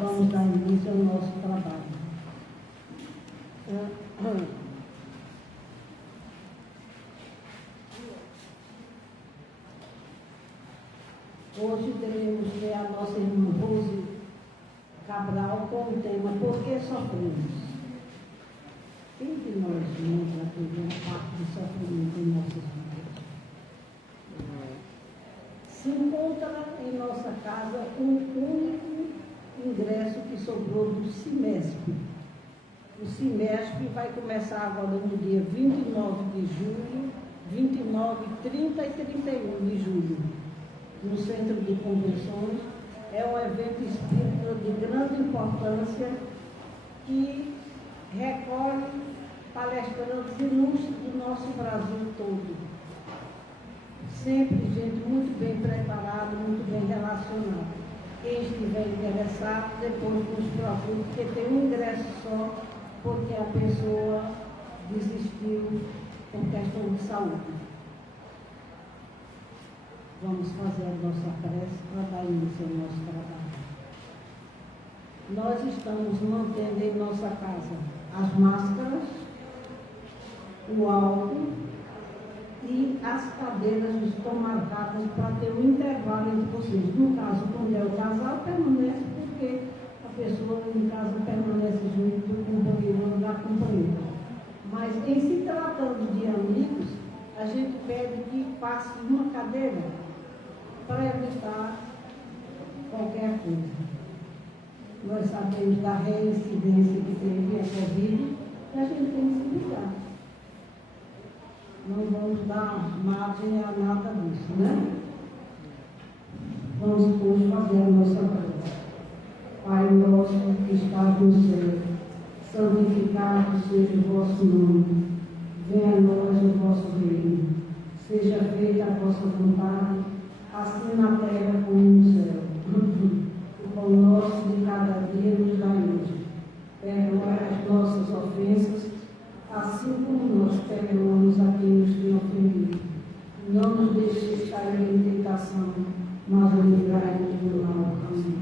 Vamos dar início ao nosso trabalho. Hoje teremos a nossa irmã Rose Cabral com o tema Por que sofremos? Quem de nós não já teve uma parte de sofrimento em nossas vidas? Se encontra em nossa casa um único ingresso que sobrou do Cimesp. O Cimesp vai começar agora no dia 29 de julho, 29, 30 e 31 de julho, no Centro de Convenções. É um evento espírita de grande importância que recolhe palestrantes ilustres do nosso Brasil todo. Sempre gente muito bem preparada, muito bem relacionada. Quem estiver interessado, depois nos procure, porque tem um ingresso só, porque a pessoa desistiu por questão de saúde. Vamos fazer a nossa prece para dar início ao nosso trabalho. Nós estamos mantendo em nossa casa as máscaras, o álcool e as cadeiras estão marcadas para ter um intervalo entre vocês. No caso, quando é o casal, permanece porque a pessoa em casa permanece junto do companheiro ou da companheira. Mas em se tratando de amigos, a gente pede que passe uma cadeira para evitar qualquer coisa. Nós sabemos da reincidência que teve a Covid e a gente tem que se ligar. Não vamos dar margem a nada disso, né? Vamos hoje fazer a nossa prece. Pai nosso que estás no céu, santificado seja o vosso nome. Venha a nós o vosso reino. Seja feita a vossa vontade, assim na terra como no céu. O pão nosso de cada dia nos dai hoje. Perdoai as nossas ofensas, assim como nós perdoamos a quem nos tem ofendido. Não nos deixeis cair em tentação, mas livrai-nos do mal. Amém.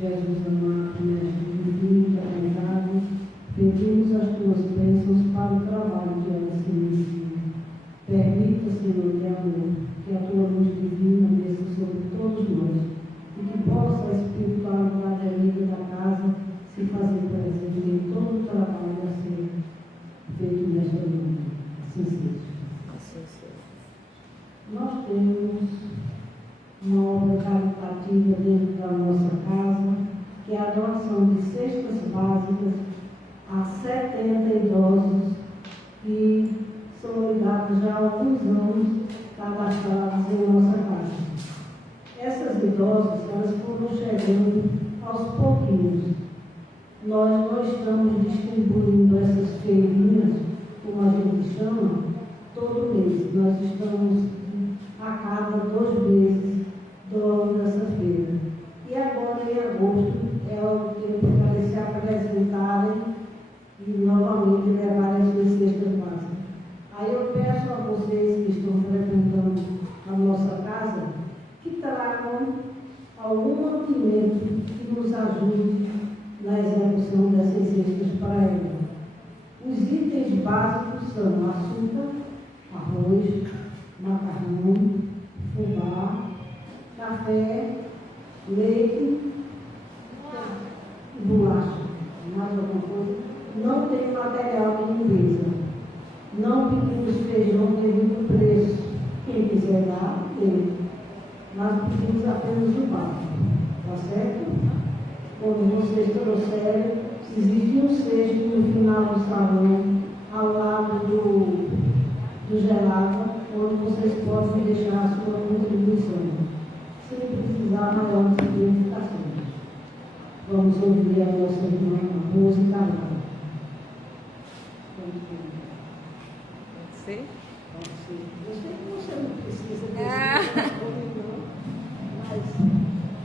Jesus amado, mestre divino da verdade, pedimos as tuas bênçãos para o trabalho que ela se inicia. Permita, Senhor de amor, que a tua luz divina desça sobre todos nós e que possa a espiritualidade amiga da casa se fazer presente em todo o trabalho a ser feito nesta noite. Assim seja. Nós temos uma obra caritativa dentro da nossa casa, que é a doação de cestas básicas a 70 idosos que são ligados já há alguns anos cadastrados em nossa casa. Essas idosas, elas foram chegando aos pouquinhos. Nós não estamos distribuindo essas feirinhas, como a gente chama, todo mês. Nós estamos a cada 2 meses doando essa feira. E agora, em agosto, é o tempo para eles se apresentarem e novamente levarem as suas cestas básicas. Aí eu peço a vocês que estão frequentando a nossa casa que tragam algum mantimento que nos ajude na execução dessas cestas para ela. Os itens básicos são açúcar, arroz, macarrão, fubá, café, leite e bolacha. Mais alguma coisa? Não tem material de limpeza. Não pedimos feijão devido ao preço. Quem quiser dar, tem. Nós pedimos apenas o básico. Tá certo? Quando vocês trouxerem, existe um cesto no final do salão, ao lado do gelado, onde vocês podem deixar a sua contribuição, sem precisar maiores identificações. Vamos ouvir a nossa irmã Rose Cabral. Pode ser? Pode ser. Eu sei que você não precisa dizer não, mas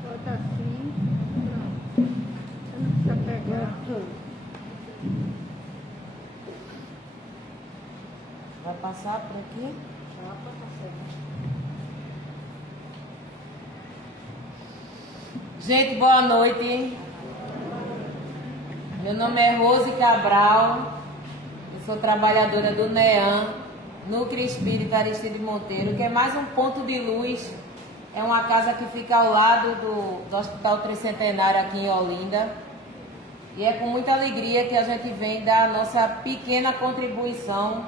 Bota assim, pronto. Você não precisa pegar. Vai passar por aqui? já para passar. Gente, boa noite. Meu nome é Rose Cabral, eu sou trabalhadora do NEAM, Núcleo Espírita Aristide Monteiro, que é mais um ponto de luz. É uma casa que fica ao lado do Hospital Tricentenário aqui em Olinda. E é com muita alegria que a gente vem dar a nossa pequena contribuição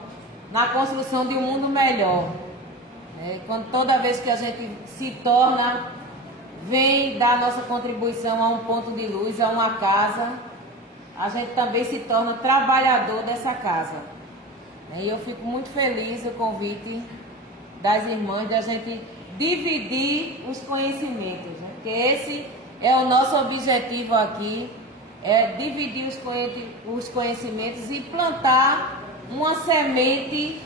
na construção de um mundo melhor. Toda vez que a gente se torna, vem dar a nossa contribuição a um ponto de luz, a uma casa, a gente também se torna trabalhador dessa casa. E eu fico muito feliz o convite das irmãs de a gente dividir os conhecimentos, né? Porque esse é o nosso objetivo aqui, é dividir os conhecimentos e plantar uma semente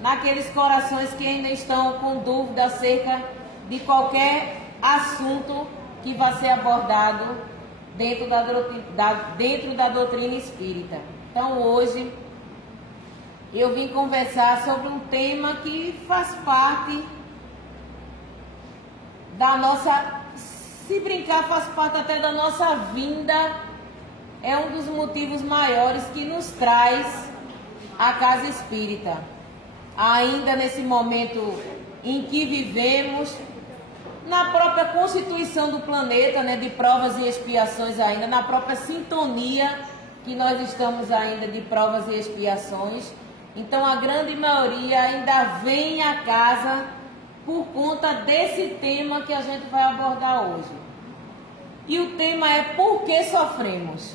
naqueles corações que ainda estão com dúvida acerca de qualquer assunto que vai ser abordado dentro da doutrina espírita. Então hoje eu vim conversar sobre um tema que faz parte da nossa, se brincar, faz parte até da nossa vinda, é um dos motivos maiores que nos traz a casa espírita. Ainda nesse momento em que vivemos, na própria constituição do planeta, né, de provas e expiações ainda, na própria sintonia que nós estamos ainda de provas e expiações. Então a grande maioria ainda vem à casa por conta desse tema que a gente vai abordar hoje. E o tema é por que sofremos?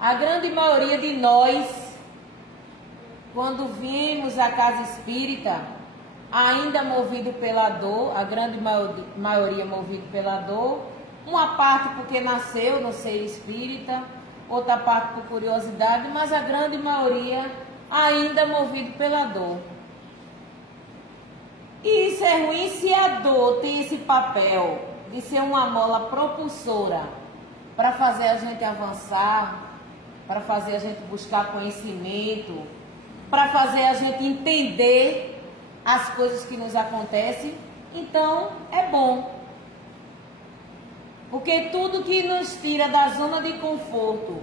A grande maioria de nós, quando viemos à casa espírita, ainda movido pela dor, a grande maioria movido pela dor, uma parte porque nasceu no ser espírita, outra parte por curiosidade, mas a grande maioria ainda movido pela dor. E isso é ruim se a dor tem esse papel de ser uma mola propulsora para fazer a gente avançar, para fazer a gente buscar conhecimento, para fazer a gente entender as coisas que nos acontecem, então é bom. Porque tudo que nos tira da zona de conforto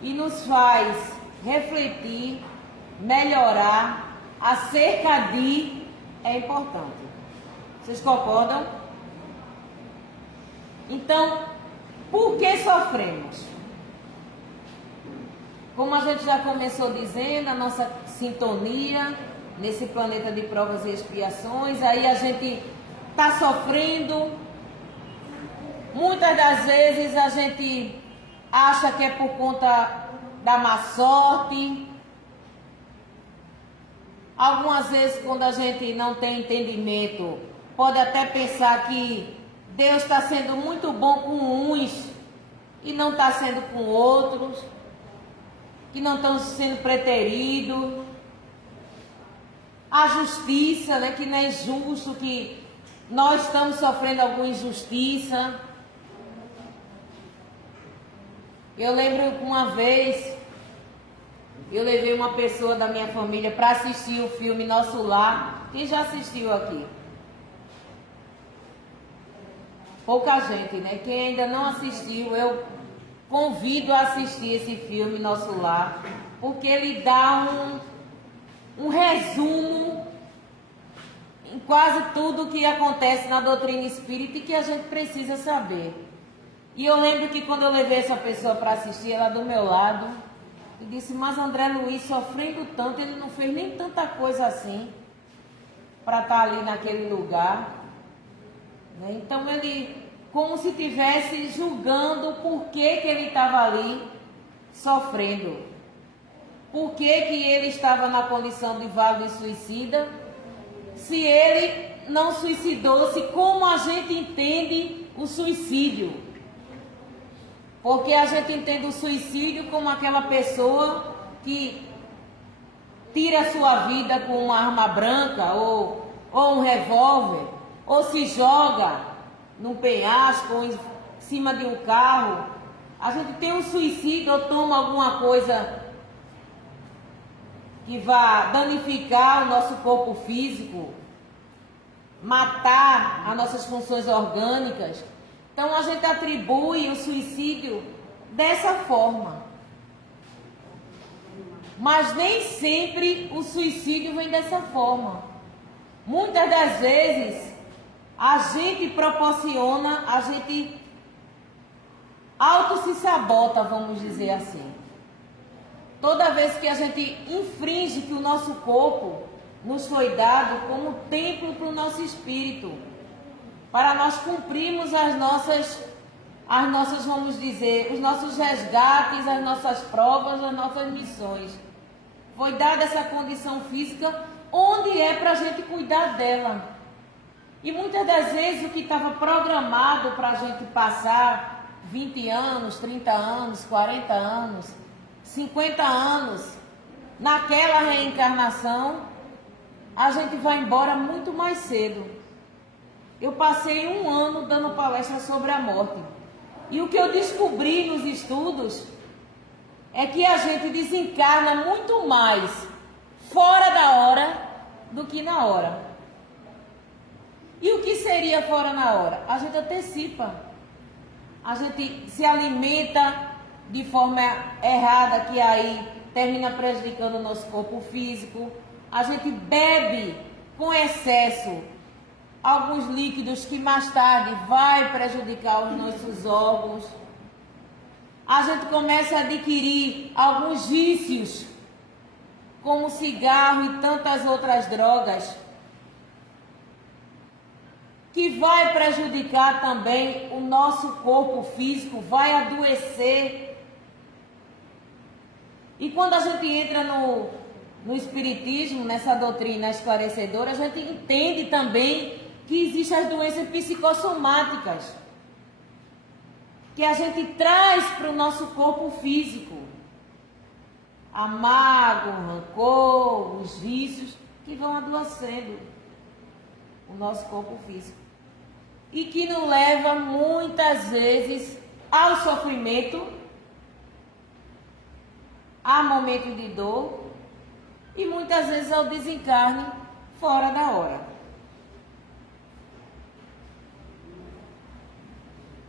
e nos faz refletir, melhorar acerca de, é importante. Vocês concordam? Então, por que sofremos? Como a gente já começou dizendo, a nossa sintonia nesse planeta de provas e expiações, aí a gente está sofrendo. Muitas das vezes a gente acha que é por conta da má sorte. Algumas vezes, quando a gente não tem entendimento, pode até pensar que Deus está sendo muito bom com uns e não está sendo com outros, que não estão sendo preteridos. A justiça, né, que não é justo, que nós estamos sofrendo alguma injustiça. Eu lembro que uma vez eu levei uma pessoa da minha família para assistir o filme Nosso Lar. Quem já assistiu aqui? Pouca gente, né? Quem ainda não assistiu, eu convido a assistir esse filme Nosso Lar, porque ele dá um resumo em quase tudo que acontece na doutrina espírita e que a gente precisa saber. E eu lembro que quando eu levei essa pessoa para assistir, ela do meu lado, e disse, mas André Luiz sofrendo tanto, ele não fez nem tanta coisa assim para estar ali naquele lugar. Né? Então ele, como se estivesse julgando por que ele estava ali sofrendo. Por que ele estava na condição de vago e suicida, se ele não suicidou-se, como a gente entende o suicídio? Porque a gente entende o suicídio como aquela pessoa que tira a sua vida com uma arma branca ou um revólver, ou se joga num penhasco ou em cima de um carro. A gente tem um suicídio ou toma alguma coisa que vá danificar o nosso corpo físico, matar as nossas funções orgânicas. Então a gente atribui o suicídio dessa forma. Mas nem sempre o suicídio vem dessa forma. Muitas das vezes, a gente proporciona, a gente auto se sabota, vamos dizer assim. Toda vez que a gente infringe que o nosso corpo nos foi dado como templo para o nosso espírito, para nós cumprirmos as nossas, vamos dizer, os nossos resgates, as nossas provas, as nossas missões. Foi dada essa condição física, onde é para a gente cuidar dela. E muitas das vezes o que estava programado para a gente passar 20 anos, 30 anos, 40 anos, 50 anos, naquela reencarnação, a gente vai embora muito mais cedo. Eu passei 1 ano dando palestra sobre a morte. E o que eu descobri nos estudos é que a gente desencarna muito mais fora da hora do que na hora. E o que seria fora na hora? A gente antecipa. A gente se alimenta de forma errada, que aí termina prejudicando o nosso corpo físico. A gente bebe com excesso alguns líquidos que mais tarde vai prejudicar os nossos órgãos. A gente começa a adquirir alguns vícios, como cigarro e tantas outras drogas, que vai prejudicar também o nosso corpo físico, vai adoecer. E quando a gente entra no Espiritismo, nessa doutrina esclarecedora, a gente entende também que existem as doenças psicossomáticas, que a gente traz para o nosso corpo físico. A mágoa, o rancor, os vícios que vão adoecendo o nosso corpo físico. E que nos leva muitas vezes ao sofrimento, a momentos de dor e muitas vezes ao desencarne fora da hora.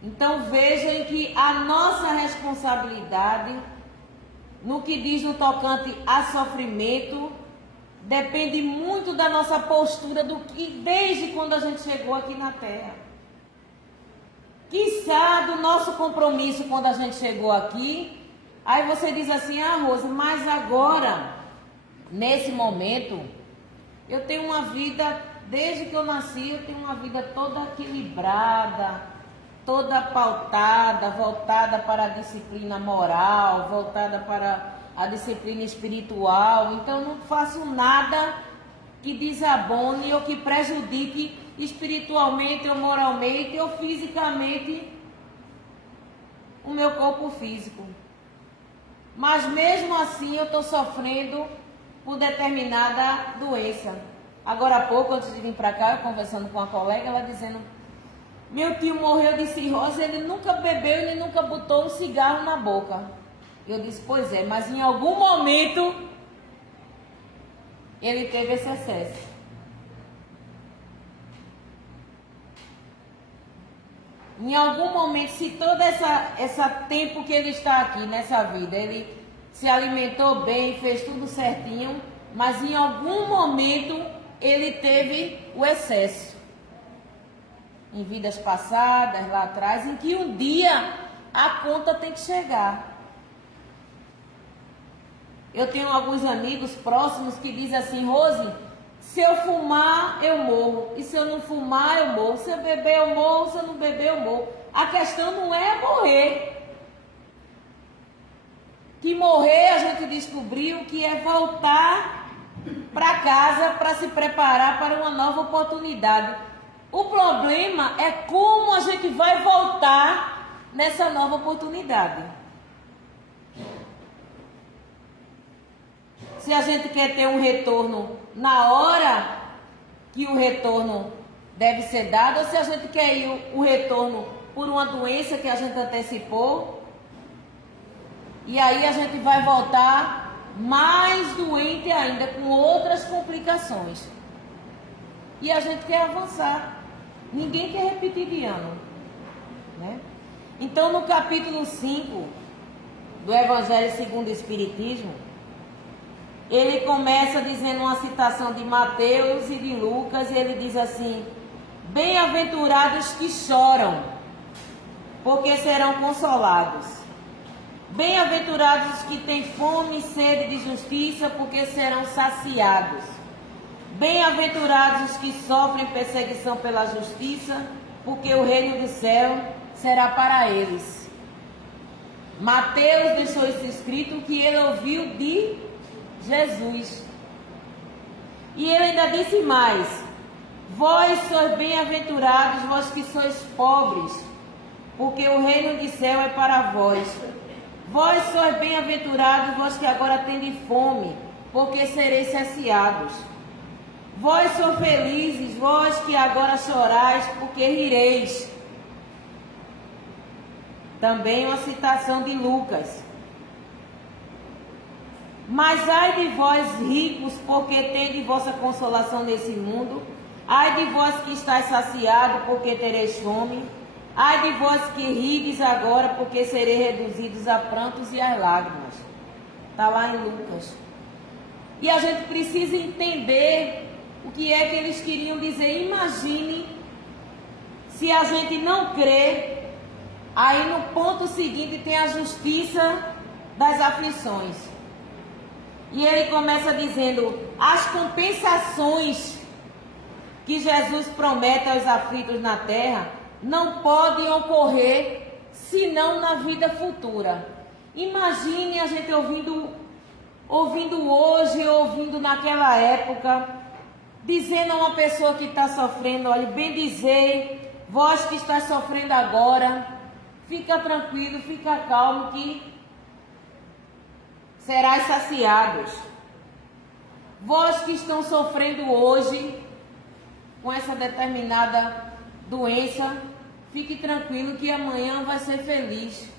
Então vejam que a nossa responsabilidade no que diz no tocante a sofrimento depende muito da nossa postura do que desde quando a gente chegou aqui na Terra. Quiçá do nosso compromisso quando a gente chegou aqui. Aí você diz assim: ah, Rosa, mas agora, nesse momento, eu tenho uma vida, desde que eu nasci, eu tenho uma vida toda equilibrada, toda pautada, voltada para a disciplina moral, voltada para a disciplina espiritual. Então, não faço nada que desabone ou que prejudique espiritualmente ou moralmente ou fisicamente o meu corpo físico. Mas mesmo assim eu estou sofrendo por determinada doença. Agora há pouco, antes de vir para cá, eu conversando com uma colega, ela dizendo: meu tio morreu de cirrose, ele nunca bebeu, ele nunca botou um cigarro na boca. Eu disse: pois é, mas em algum momento ele teve esse excesso. Em algum momento, se todo esse tempo que ele está aqui nessa vida, ele se alimentou bem, fez tudo certinho, mas em algum momento ele teve o excesso. Em vidas passadas, lá atrás, em que um dia a conta tem que chegar. Eu tenho alguns amigos próximos que dizem assim: Rose, se eu fumar, eu morro. E se eu não fumar, eu morro. Se eu beber, eu morro. Se eu não beber, eu morro. A questão não é morrer. Que morrer, a gente descobriu que é voltar para casa para se preparar para uma nova oportunidade. O problema é como a gente vai voltar nessa nova oportunidade. Se a gente quer ter um retorno na hora que o retorno deve ser dado, ou se a gente quer ir o retorno por uma doença que a gente antecipou, e aí a gente vai voltar mais doente ainda, com outras complicações. E a gente quer avançar. Ninguém quer repetir de ano, né? Então, no capítulo 5, do Evangelho segundo o Espiritismo, ele começa dizendo uma citação de Mateus e de Lucas, e ele diz assim: bem-aventurados que choram, porque serão consolados. Bem-aventurados os que têm fome e sede de justiça, porque serão saciados. Bem-aventurados os que sofrem perseguição pela justiça, porque o reino do céu será para eles. Mateus deixou isso escrito que ele ouviu de Jesus. E ele ainda disse mais: vós sois bem-aventurados, vós que sois pobres, porque o reino do céu é para vós. Vós sois bem-aventurados, vós que agora tendes fome, porque sereis saciados. Vós sois felizes, vós que agora chorais, porque rireis. Também uma citação de Lucas. Mas ai de vós ricos, porque tendes vossa consolação nesse mundo. Ai de vós que estáis saciados, porque tereis fome. Ai de vós que rides agora, porque sereis reduzidos a prantos e a lágrimas. Está lá em Lucas. E a gente precisa entender o que é que eles queriam dizer. Imagine se a gente não crê, aí no ponto seguinte tem a justiça das aflições. E ele começa dizendo: as compensações que Jesus promete aos aflitos na terra não podem ocorrer senão na vida futura. Imagine a gente ouvindo hoje, ouvindo naquela época, dizendo a uma pessoa que está sofrendo: olha, bem dizer, vós que está sofrendo agora, fica tranquilo, fica calmo, que serás saciados. Vós que estão sofrendo hoje com essa determinada doença, fique tranquilo que amanhã vai ser feliz.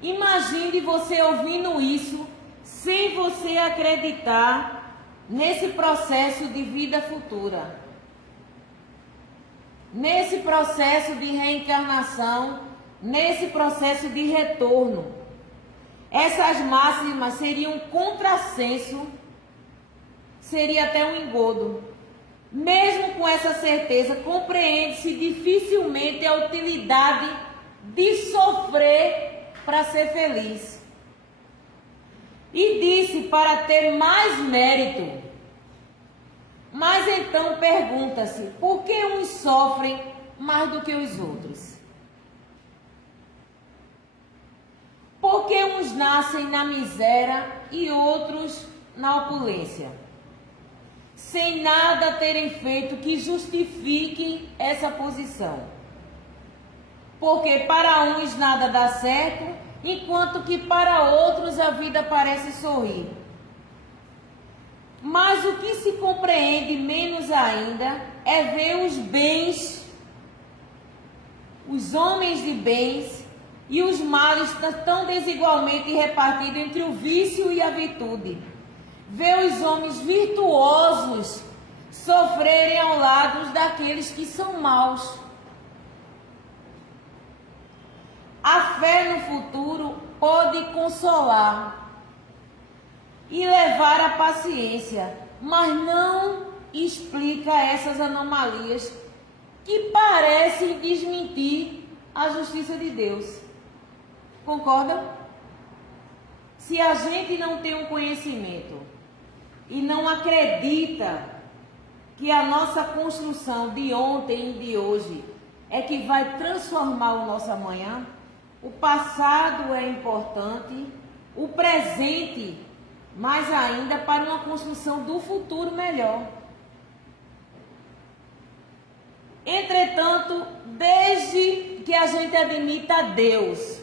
Imagine você ouvindo isso sem você acreditar nesse processo de vida futura, nesse processo de reencarnação, nesse processo de retorno. Essas máximas seriam um contrassenso, seria até um engodo. Mesmo com essa certeza, compreende-se dificilmente a utilidade de sofrer para ser feliz. E disse para ter mais mérito. Mas então pergunta-se: por que uns sofrem mais do que os outros? Por que uns nascem na miséria e outros na opulência, sem nada terem feito que justifique essa posição? Porque para uns nada dá certo, enquanto que para outros a vida parece sorrir. Mas o que se compreende menos ainda é ver os bens, os homens de bens e os males tão desigualmente repartidos entre o vício e a virtude. Ver os homens virtuosos sofrerem ao lado daqueles que são maus. A fé no futuro pode consolar e levar à paciência, mas não explica essas anomalias que parecem desmentir a justiça de Deus. Concordam? Se a gente não tem um conhecimento e não acredita que a nossa construção de ontem e de hoje é que vai transformar o nosso amanhã, o passado é importante, o presente mais ainda, para uma construção do futuro melhor. Entretanto, desde que a gente admita Deus,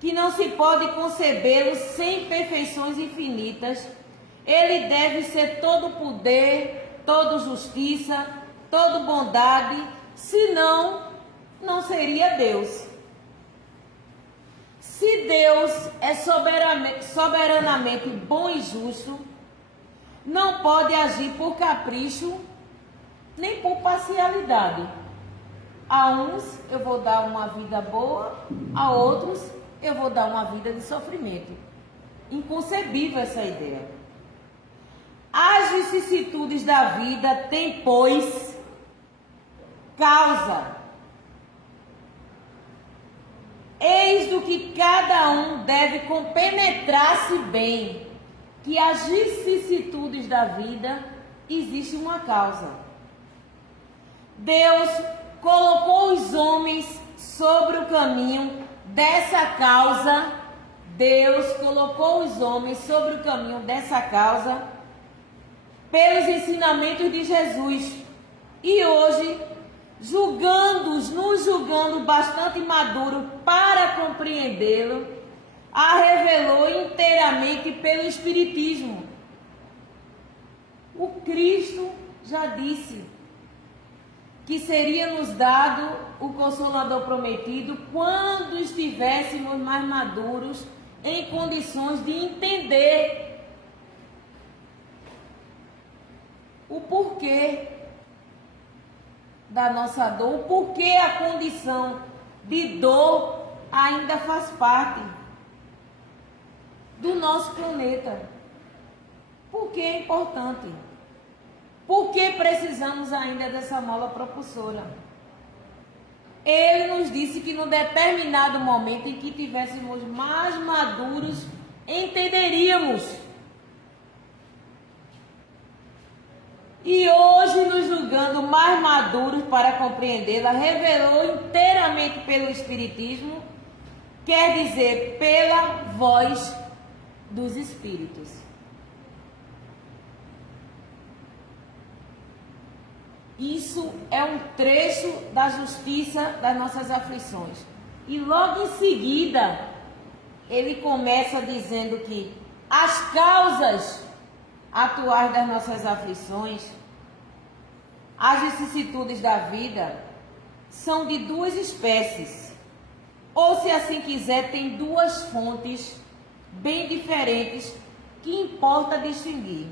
que não se pode concebê-lo sem perfeições infinitas, ele deve ser todo poder, todo justiça, todo bondade, senão não seria Deus. Se Deus é soberanamente bom e justo, não pode agir por capricho nem por parcialidade. A uns eu vou dar uma vida boa, a outros eu vou dar uma vida de sofrimento. Inconcebível essa ideia. As vicissitudes da vida têm, pois, causa. Eis do que cada um deve compenetrar-se bem, que as vicissitudes da vida existe uma causa. Deus colocou os homens sobre o caminho dessa causa. Deus colocou os homens sobre o caminho dessa causa pelos ensinamentos de Jesus. E hoje, nos julgando bastante maduro para compreendê-lo, a revelou inteiramente pelo Espiritismo. O Cristo já disse que seria nos dado o Consolador prometido quando estivéssemos mais maduros em condições de entender o porquê da nossa dor, o porquê a condição de dor ainda faz parte do nosso planeta. Por que é importante? Por que precisamos ainda dessa mola propulsora? Ele nos disse que num determinado momento em que tivéssemos mais maduros, entenderíamos. E hoje, nos julgando mais maduros para compreendê-la, revelou inteiramente pelo Espiritismo, quer dizer, pela voz dos Espíritos. Isso é um trecho da justiça das nossas aflições. E logo em seguida, ele começa dizendo que as causas atuais das nossas aflições, as vicissitudes da vida, são de duas espécies. Ou, se assim quiser, tem duas fontes bem diferentes que importa distinguir.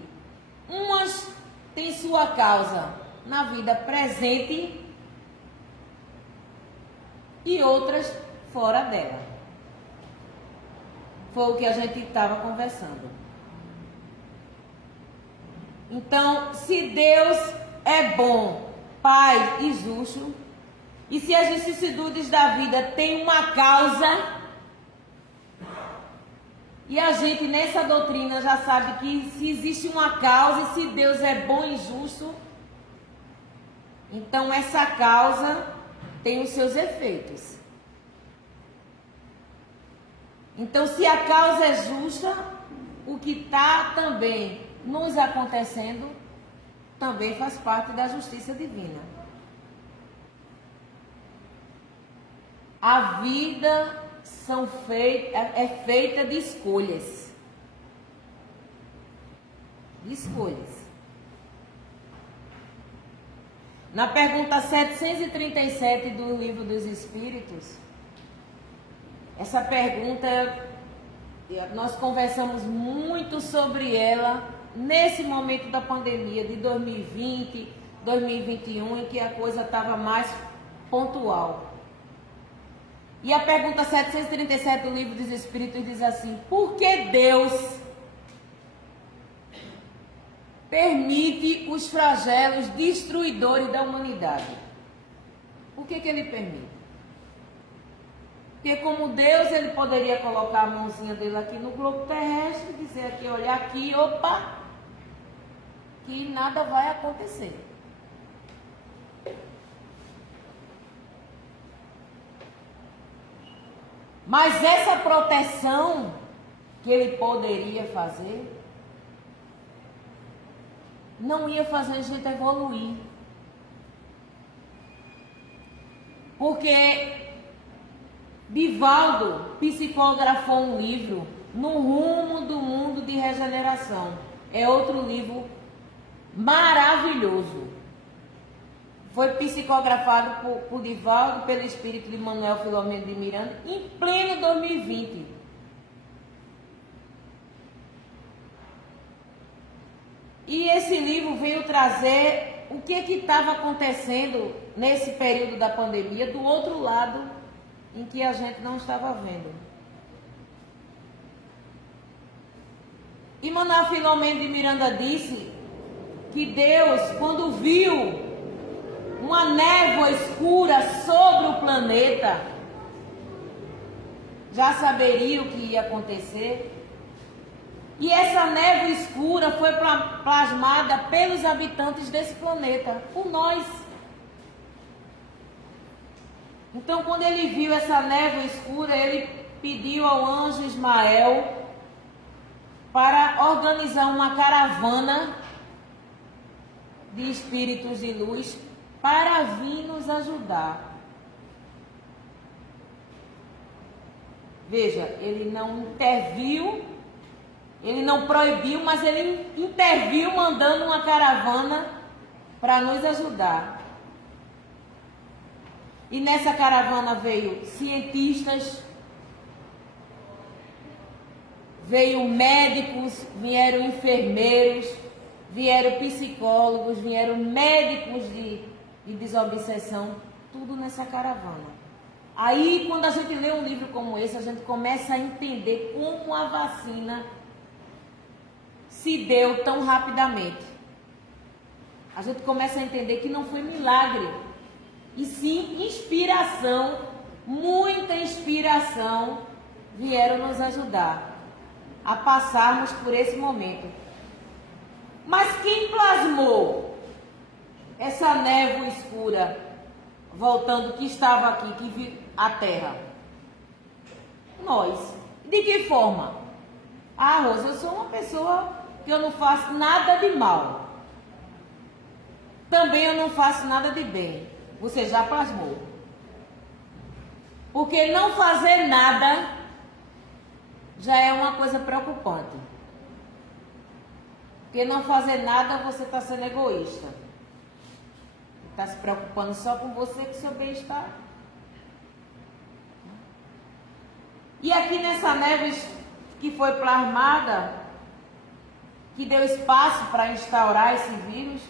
Umas têm sua causa na vida presente e outras fora dela. Foi o que a gente estava conversando. Então, se Deus é bom, Pai e justo, e se as vicissitudes da vida têm uma causa, e a gente nessa doutrina já sabe que se existe uma causa e se Deus é bom e justo, então essa causa tem os seus efeitos. Então, se a causa é justa, o que está também nos acontecendo também faz parte da justiça divina. A vida é feita de escolhas. De escolhas. Na pergunta 737 do Livro dos Espíritos, essa pergunta, nós conversamos muito sobre ela nesse momento da pandemia de 2020, 2021, em que a coisa estava mais pontual. E a pergunta 737 do Livro dos Espíritos diz assim: por que Deus permite os flagelos destruidores da humanidade? Por que ele permite? Porque como Deus, ele poderia colocar a mãozinha dele aqui no globo terrestre e dizer aqui, olha aqui, opa, que nada vai acontecer. Mas essa proteção que ele poderia fazer não ia fazer a gente evoluir. Porque Divaldo psicografou um livro, No Rumo do Mundo de Regeneração. É outro livro maravilhoso. Foi psicografado por Divaldo, pelo espírito de Manuel Filomeno de Miranda, em pleno 2020. E esse livro veio trazer o que estava acontecendo nesse período da pandemia, do outro lado em que a gente não estava vendo. E Manuel Filomeno de Miranda disse que Deus, quando viu uma névoa escura sobre o planeta, já saberia o que ia acontecer. E essa névoa escura foi plasmada pelos habitantes desse planeta, por nós. Então, quando ele viu essa névoa escura, ele pediu ao anjo Ismael para organizar uma caravana de espíritos de luz para vir nos ajudar. Veja, ele não interviu, ele não proibiu, mas ele interviu mandando uma caravana para nos ajudar. E nessa caravana veio cientistas, veio médicos, vieram enfermeiros, vieram psicólogos, vieram médicos de desobsessão, tudo nessa caravana. Aí, quando a gente lê um livro como esse, a gente começa a entender como a vacina se deu tão rapidamente. A gente começa a entender que não foi milagre, e sim inspiração, muita inspiração vieram nos ajudar a passarmos por esse momento. Mas quem plasmou essa névoa escura, voltando, que estava aqui, que viu a Terra? Nós. De que forma? Ah, Rosa, eu sou uma pessoa que eu não faço nada de mal. Também eu não faço nada de bem. Você já plasmou. Porque não fazer nada já é uma coisa preocupante. Porque não fazer nada, você está sendo egoísta. Está se preocupando só com você, com seu bem-estar. E aqui nessa neve que foi plasmada, que deu espaço para instaurar esse vírus,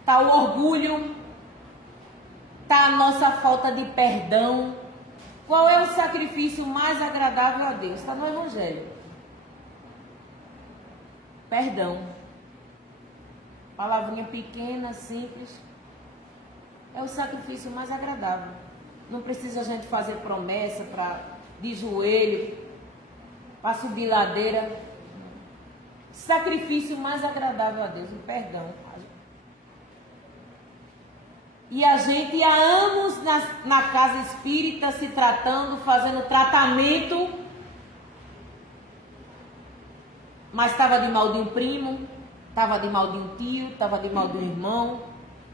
está o orgulho, está a nossa falta de perdão. Qual é o sacrifício mais agradável a Deus? Está no Evangelho. Perdão. Palavrinha pequena, simples. É o sacrifício mais agradável. Não precisa a gente fazer promessa de joelho, para subir ladeira. Sacrifício mais agradável a Deus, o perdão. E a gente há anos na casa espírita se tratando, fazendo tratamento, mas estava de mal de um primo, estava de mal de um tio, estava de mal de um irmão,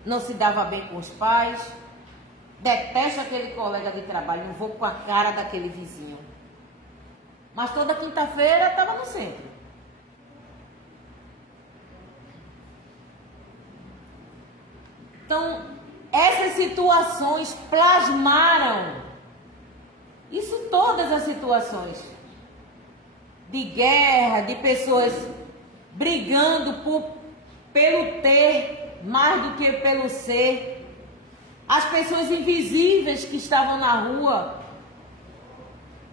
não se dava bem com os pais, detesta aquele colega de trabalho, não vou com a cara daquele vizinho. Mas toda quinta-feira estava no centro. Então, essas situações plasmaram, isso todas as situações, de guerra, de pessoas brigando pelo ter mais do que pelo ser, as pessoas invisíveis que estavam na rua,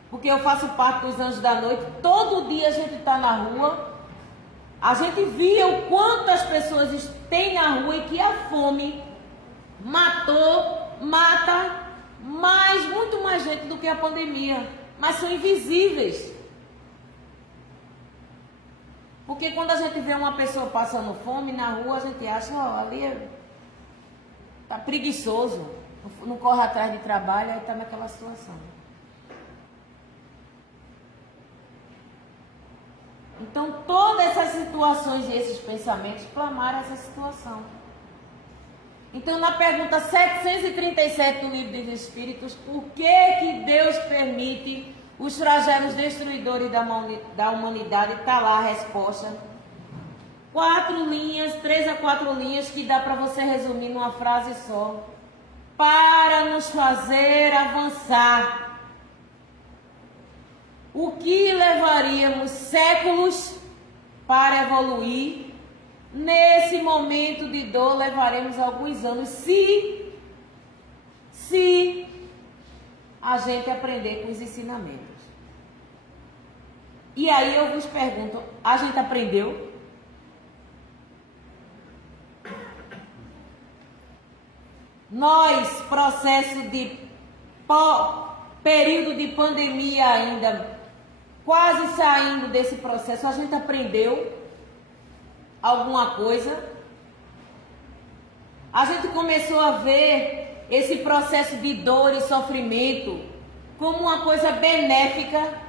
porque eu faço parte dos Anjos da Noite, todo dia a gente está na rua, a gente via o quanto as pessoas têm na rua e que a fome mata muito mais gente do que a pandemia, mas são invisíveis. Porque quando a gente vê uma pessoa passando fome na rua, a gente acha, ali tá preguiçoso, não corre atrás de trabalho, aí está naquela situação. Então, todas essas situações e esses pensamentos clamaram essa situação. Então, na pergunta 737 do Livro dos Espíritos, por que Deus permite os flagelos destruidores da humanidade? Está lá a resposta. 3 a 4 linhas, que dá para você resumir numa frase só. Para nos fazer avançar. O que levaríamos séculos para evoluir, nesse momento de dor levaremos alguns anos, se a gente aprender com os ensinamentos. E aí eu vos pergunto, a gente aprendeu? Nós, processo de período de pandemia ainda, quase saindo desse processo, a gente aprendeu alguma coisa? A gente começou a ver esse processo de dor e sofrimento como uma coisa benéfica?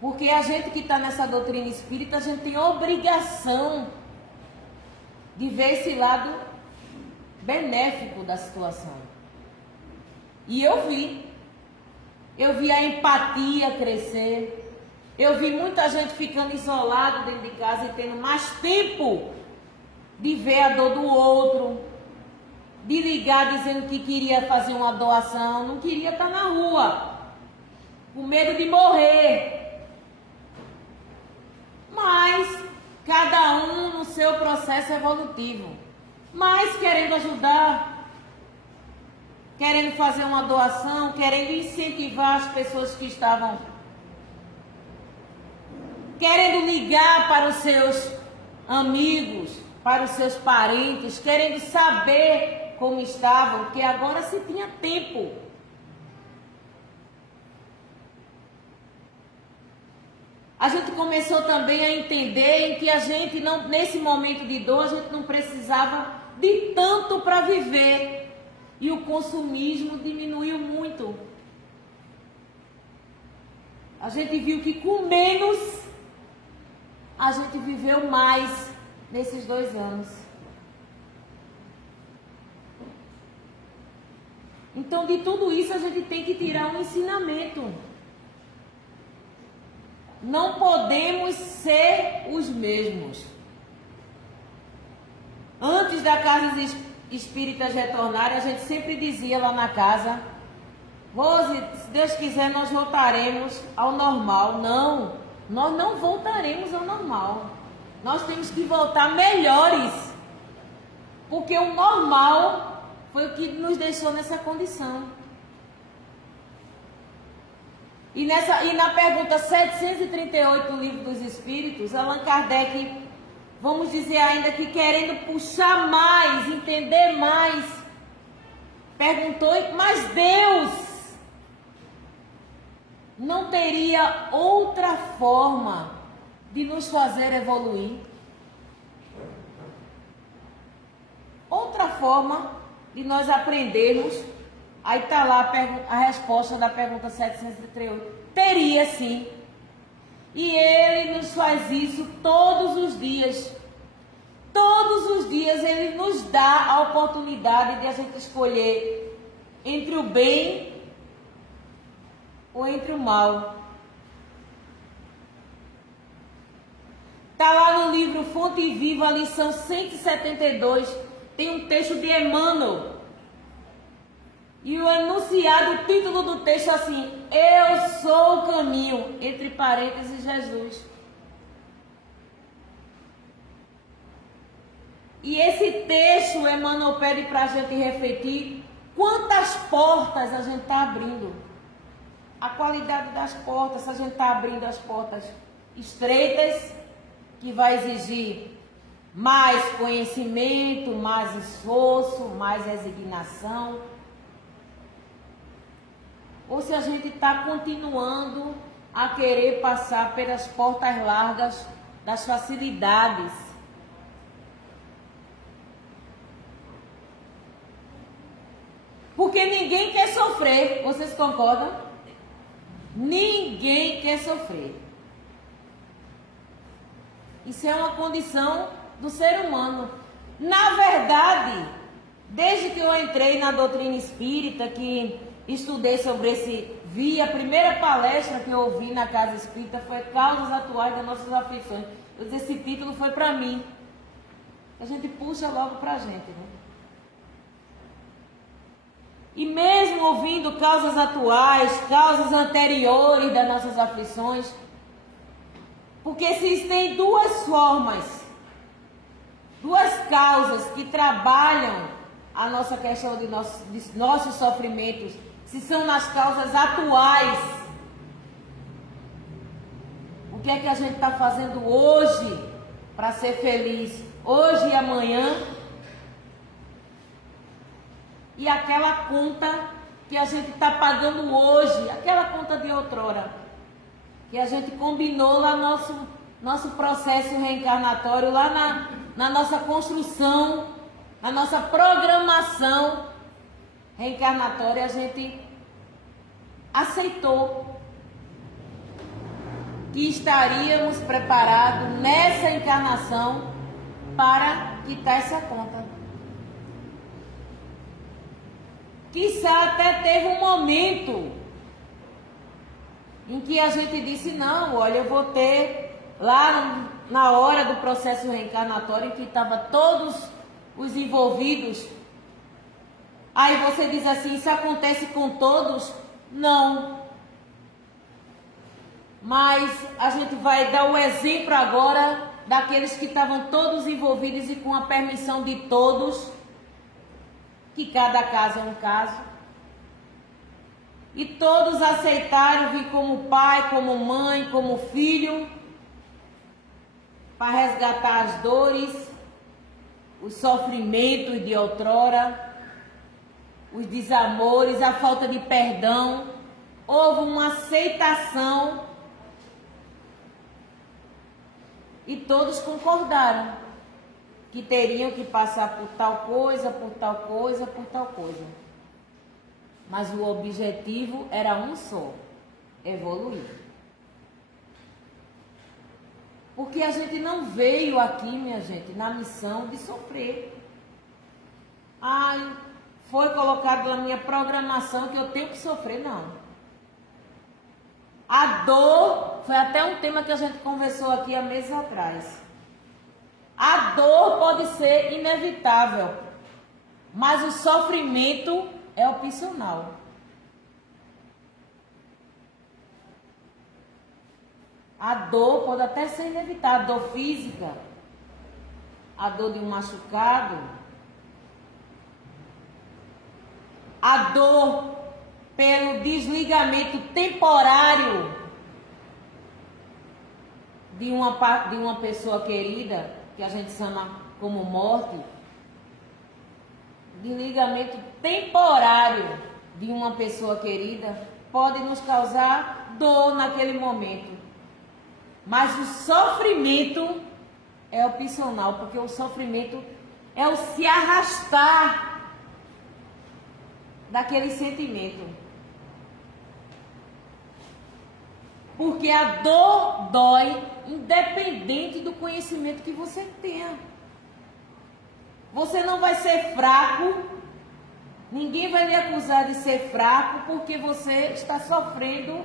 Porque a gente que está nessa doutrina espírita, a gente tem obrigação de ver esse lado benéfico da situação. E eu vi a empatia crescer, eu vi muita gente ficando isolado dentro de casa e tendo mais tempo de ver a dor do outro, de ligar dizendo que queria fazer uma doação, não queria estar na rua, com medo de morrer. Mas cada um no seu processo evolutivo, mas querendo ajudar, querendo fazer uma doação, querendo incentivar as pessoas que estavam, querendo ligar para os seus amigos, para os seus parentes, querendo saber como estavam, porque agora se tinha tempo. A gente começou também a entender que a gente não, nesse momento de dor, a gente não precisava de tanto para viver. E o consumismo diminuiu muito. A gente viu que com menos, a gente viveu mais nesses 2 anos. Então, de tudo isso, a gente tem que tirar um ensinamento. Não podemos ser os mesmos. Antes da casa espíritas retornarem, a gente sempre dizia lá na casa: Rose, se Deus quiser, nós voltaremos ao normal. Não, nós não voltaremos ao normal. Nós temos que voltar melhores. Porque o normal foi o que nos deixou nessa condição. E na pergunta 738 do Livro dos Espíritos, Allan Kardec, vamos dizer ainda que querendo puxar mais, entender mais, perguntou, mas Deus não teria outra forma de nos fazer evoluir? Outra forma de nós aprendermos? Aí está lá a resposta da pergunta 738. Teria sim. E Ele nos faz isso todos os dias. Todos os dias Ele nos dá a oportunidade de a gente escolher entre o bem ou entre o mal. Está lá no livro Fonte Viva, lição 172, tem um texto de Emmanuel. E o enunciado, o título do texto é assim: Eu sou o caminho, entre parênteses, Jesus. E esse texto, Emmanuel pede para a gente refletir quantas portas a gente está abrindo. A qualidade das portas, se a gente está abrindo as portas estreitas, que vai exigir mais conhecimento, mais esforço, mais resignação. Ou se a gente está continuando a querer passar pelas portas largas das facilidades. Porque ninguém quer sofrer, vocês concordam? Ninguém quer sofrer. Isso é uma condição do ser humano. Na verdade, desde que eu entrei na doutrina espírita, que estudei sobre a primeira palestra que eu ouvi na casa espírita foi Causas Atuais das Nossas Aflições. Esse título foi para mim. A gente puxa logo para a gente, né? E mesmo ouvindo causas atuais, causas anteriores das nossas aflições, porque existem 2 formas, 2 causas que trabalham a nossa questão de nossos sofrimentos, se são nas causas atuais que é que a gente está fazendo hoje para ser feliz, hoje e amanhã. E aquela conta que a gente está pagando hoje, aquela conta de outrora, que a gente combinou lá no nosso processo reencarnatório, lá na nossa construção, na nossa programação reencarnatória, a gente aceitou que estaríamos preparados nessa encarnação para quitar essa conta. Quizá até teve um momento em que a gente disse, não, olha, eu vou ter lá na hora do processo reencarnatório em que estavam todos os envolvidos. Aí você diz assim, isso acontece com todos? Não. Mas a gente vai dar o exemplo agora daqueles que estavam todos envolvidos e com a permissão de todos, que cada caso é um caso. E todos aceitaram vir como pai, como mãe, como filho, para resgatar as dores, os sofrimentos de outrora, os desamores, a falta de perdão. Houve uma aceitação e todos concordaram que teriam que passar por tal coisa, por tal coisa, por tal coisa. Mas o objetivo era um só: evoluir. Porque a gente não veio aqui, minha gente, na missão de sofrer. Ai, foi colocado na minha programação que eu tenho que sofrer, não. A dor, foi até um tema que a gente conversou aqui há meses atrás. A dor pode ser inevitável, mas o sofrimento é opcional. A dor pode até ser inevitável, a dor física, a dor de um machucado, a dor pelo desligamento temporário de uma pessoa querida, que a gente chama como morte. Desligamento temporário de uma pessoa querida pode nos causar dor naquele momento. Mas o sofrimento é opcional, porque o sofrimento é o se arrastar daquele sentimento. Porque a dor dói independente do conhecimento que você tenha. Você não vai ser fraco, ninguém vai lhe acusar de ser fraco porque você está sofrendo,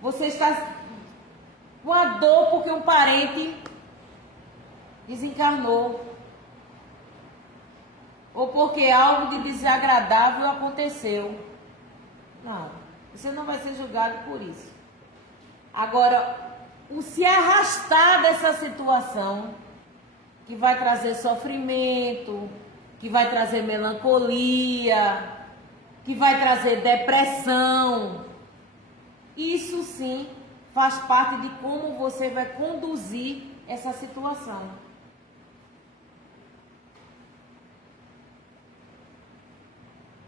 você está com a dor porque um parente desencarnou, ou porque algo de desagradável aconteceu. Não, você não vai ser julgado por isso. Agora, o se arrastar dessa situação, que vai trazer sofrimento, que vai trazer melancolia, que vai trazer depressão, isso sim faz parte de como você vai conduzir essa situação.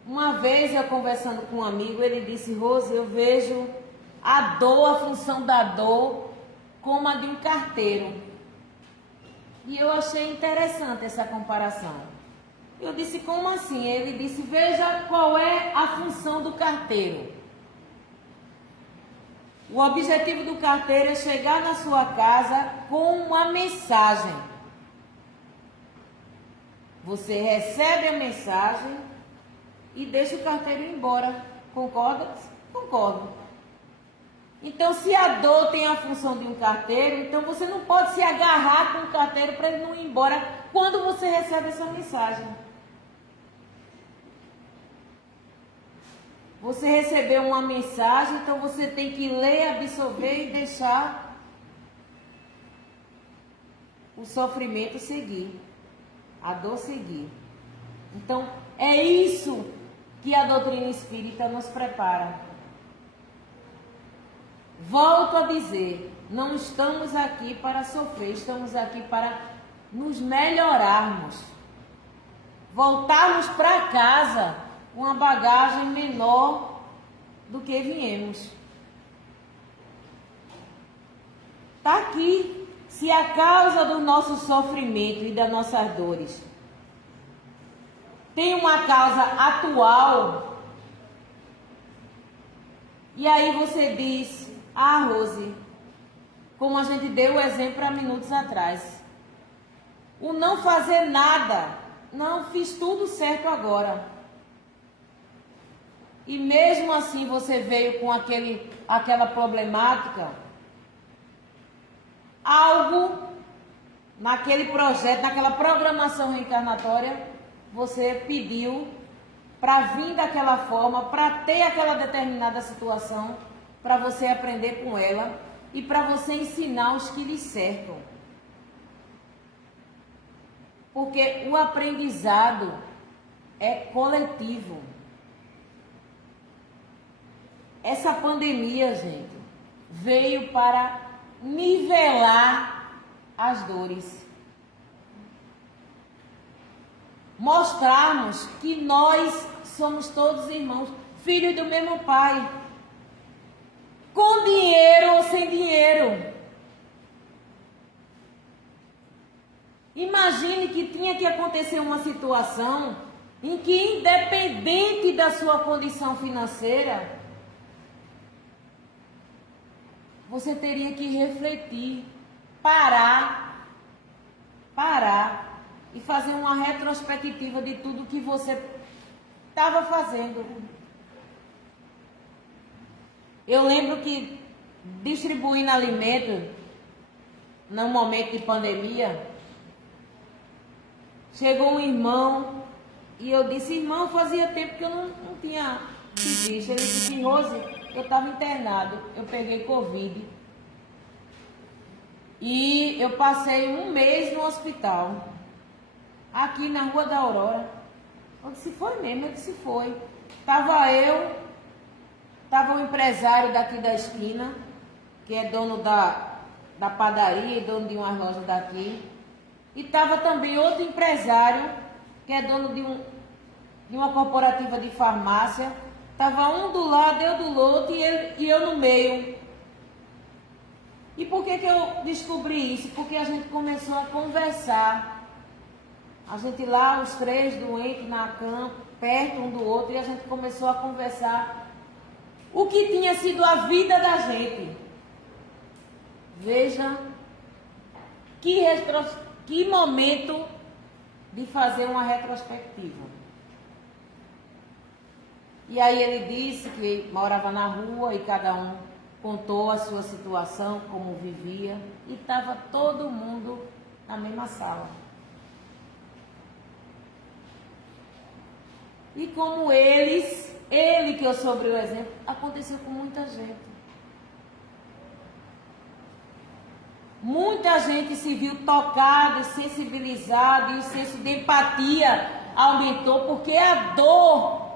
Uma vez eu conversando com um amigo, ele disse, Rose, eu vejo a dor, a função da dor, como a de um carteiro. E eu achei interessante essa comparação. Eu disse, como assim? Ele disse, veja qual é a função do carteiro. O objetivo do carteiro é chegar na sua casa com uma mensagem. Você recebe a mensagem e deixa o carteiro ir embora. Concorda? Concordo. Então, se a dor tem a função de um carteiro, então você não pode se agarrar com o carteiro para ele não ir embora quando você recebe essa mensagem. Você recebeu uma mensagem, então você tem que ler, absorver e deixar o sofrimento seguir, a dor seguir. Então, é isso que a doutrina espírita nos prepara. Volto a dizer, não estamos aqui para sofrer, estamos aqui para nos melhorarmos. Voltarmos para casa com uma bagagem menor do que viemos. Está aqui. Se a causa do nosso sofrimento e das nossas dores tem uma causa atual, e aí você diz, Rose, como a gente deu o exemplo há minutos atrás, o não fazer nada, não fiz tudo certo agora. E mesmo assim você veio com aquela problemática, algo naquele projeto, naquela programação reencarnatória, você pediu para vir daquela forma, para ter aquela determinada situação, para você aprender com ela e para você ensinar os que lhe cercam. Porque o aprendizado é coletivo. Essa pandemia, gente, veio para nivelar as dores. Mostrarmos que nós somos todos irmãos, filhos do mesmo pai. Com dinheiro ou sem dinheiro. Imagine que tinha que acontecer uma situação em que, independente da sua condição financeira, você teria que refletir, parar e fazer uma retrospectiva de tudo que você estava fazendo. Eu lembro que distribuindo alimento num momento de pandemia, chegou um irmão e eu disse, irmão, fazia tempo que eu não tinha te visto. Ele disse, Rose, eu estava internado, eu peguei Covid e eu passei um mês no hospital, aqui na Rua da Aurora. Eu disse, foi mesmo? Eu disse, foi. Estava o empresário daqui da esquina, que é dono da padaria e dono de umas lojas daqui, e estava também outro empresário, que é dono de uma corporativa de farmácia. Estava um do lado, eu do outro e eu no meio. E por que eu descobri isso? Porque a gente começou a conversar. A gente lá, os três doentes na cama, perto um do outro, e a gente começou a conversar o que tinha sido a vida da gente. Veja que momento de fazer uma retrospectiva. E aí ele disse que morava na rua e cada um contou a sua situação, como vivia, e estava todo mundo na mesma sala. E como ele que eu soube o exemplo, aconteceu com muita gente. Muita gente se viu tocada, sensibilizada, e o senso de empatia aumentou, porque a dor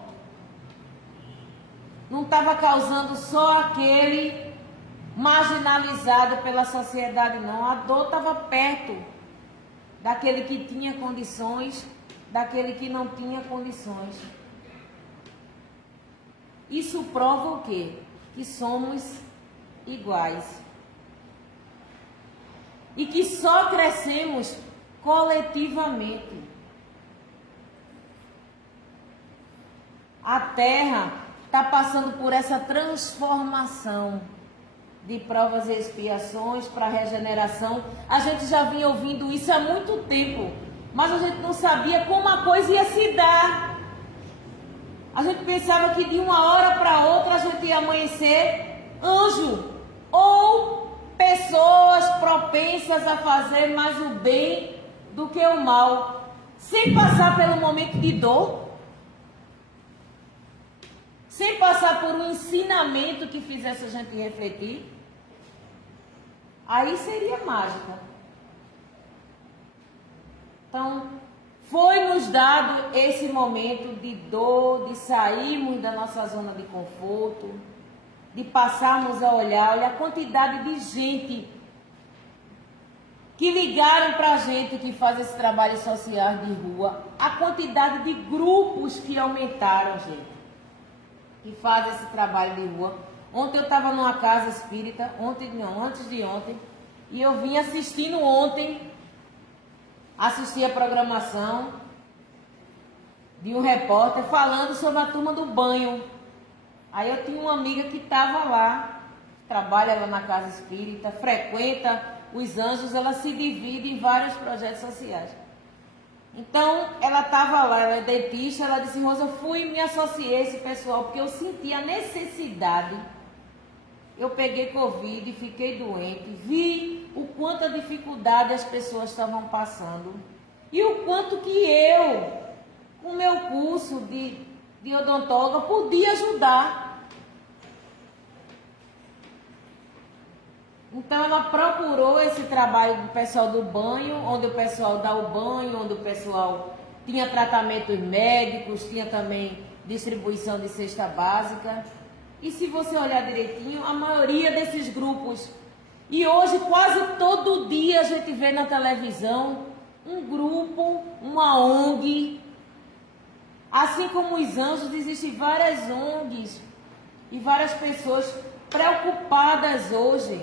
não estava causando só aquele marginalizado pela sociedade, não. A dor estava perto daquele que tinha condições, daquele que não tinha condições. Isso prova o quê? Que somos iguais. E que só crescemos coletivamente. A Terra está passando por essa transformação de provas e expiações para regeneração. A gente já vinha ouvindo isso há muito tempo, mas a gente não sabia como a coisa ia se dar. A gente pensava que de uma hora para outra a gente ia amanhecer anjo, ou pessoas propensas a fazer mais o bem do que o mal, sem passar pelo momento de dor, sem passar por um ensinamento que fizesse a gente refletir. Aí seria mágica. Então, foi-nos dado esse momento de dor, de sairmos da nossa zona de conforto, de passarmos a olhar, olha a quantidade de gente que ligaram para a gente que faz esse trabalho social de rua, a quantidade de grupos que aumentaram, gente, que fazem esse trabalho de rua. Ontem eu estava numa casa espírita, antes de ontem, e eu vim assistindo ontem, assisti a programação de um repórter falando sobre a turma do banho. Aí eu tinha uma amiga que estava lá, trabalha lá na casa espírita, frequenta os Anjos, ela se divide em vários projetos sociais. Então, ela estava lá, ela é dentista, ela disse, Rosa, eu fui e me associei a esse pessoal, porque eu senti a necessidade. Eu peguei Covid e fiquei doente, vi o quanto a dificuldade as pessoas estavam passando e o quanto que eu, com o meu curso de odontóloga, podia ajudar. Então ela procurou esse trabalho do pessoal do banho, onde o pessoal dá o banho, onde o pessoal tinha tratamentos médicos, tinha também distribuição de cesta básica. E se você olhar direitinho, a maioria desses grupos, e hoje quase todo dia a gente vê na televisão um grupo, uma ONG, assim como os Anjos, existem várias ONGs e várias pessoas preocupadas hoje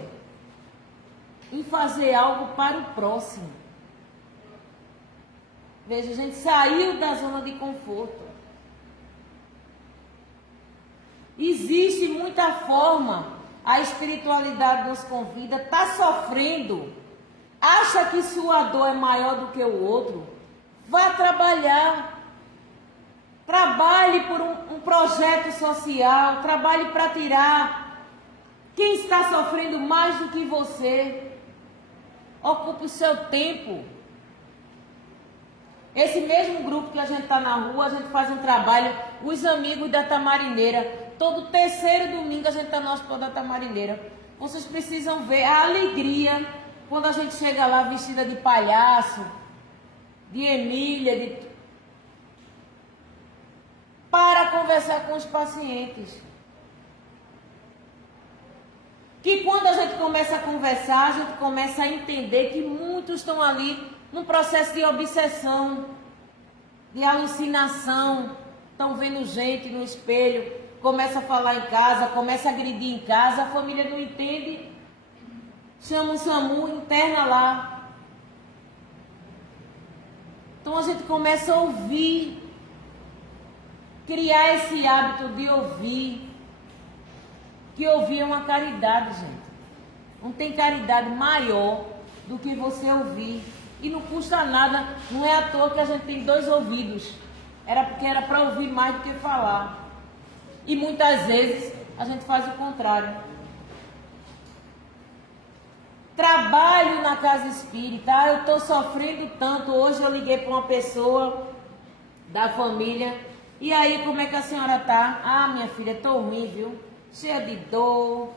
em fazer algo para o próximo. Veja, a gente saiu da zona de conforto. Existe muita forma, a espiritualidade nos convida, está sofrendo, acha que sua dor é maior do que o outro, vá trabalhar, trabalhe por um projeto social, trabalhe para tirar quem está sofrendo mais do que você. Ocupe o seu tempo. Esse mesmo grupo que a gente está na rua, a gente faz um trabalho, os amigos da Tamarineira. Todo terceiro domingo a gente está no Hospital da Tamarineira. Vocês precisam ver a alegria quando a gente chega lá vestida de palhaço, de Emília, para conversar com os pacientes. Que quando a gente começa a conversar, a gente começa a entender que muitos estão ali num processo de obsessão, de alucinação, estão vendo gente no espelho, começa a falar em casa, começa a agredir em casa, a família não entende, chama o SAMU, interna lá. Então a gente começa a ouvir, criar esse hábito de ouvir, que ouvir é uma caridade, gente. Não tem caridade maior do que você ouvir. E não custa nada, não é à toa que a gente tem 2 ouvidos. Era porque era para ouvir mais do que falar. E muitas vezes a gente faz o contrário. Trabalho na casa espírita, eu estou sofrendo tanto. Hoje eu liguei para uma pessoa da família. E aí, como é que a senhora está? Ah, minha filha, estou ruim, viu? Cheia de dor,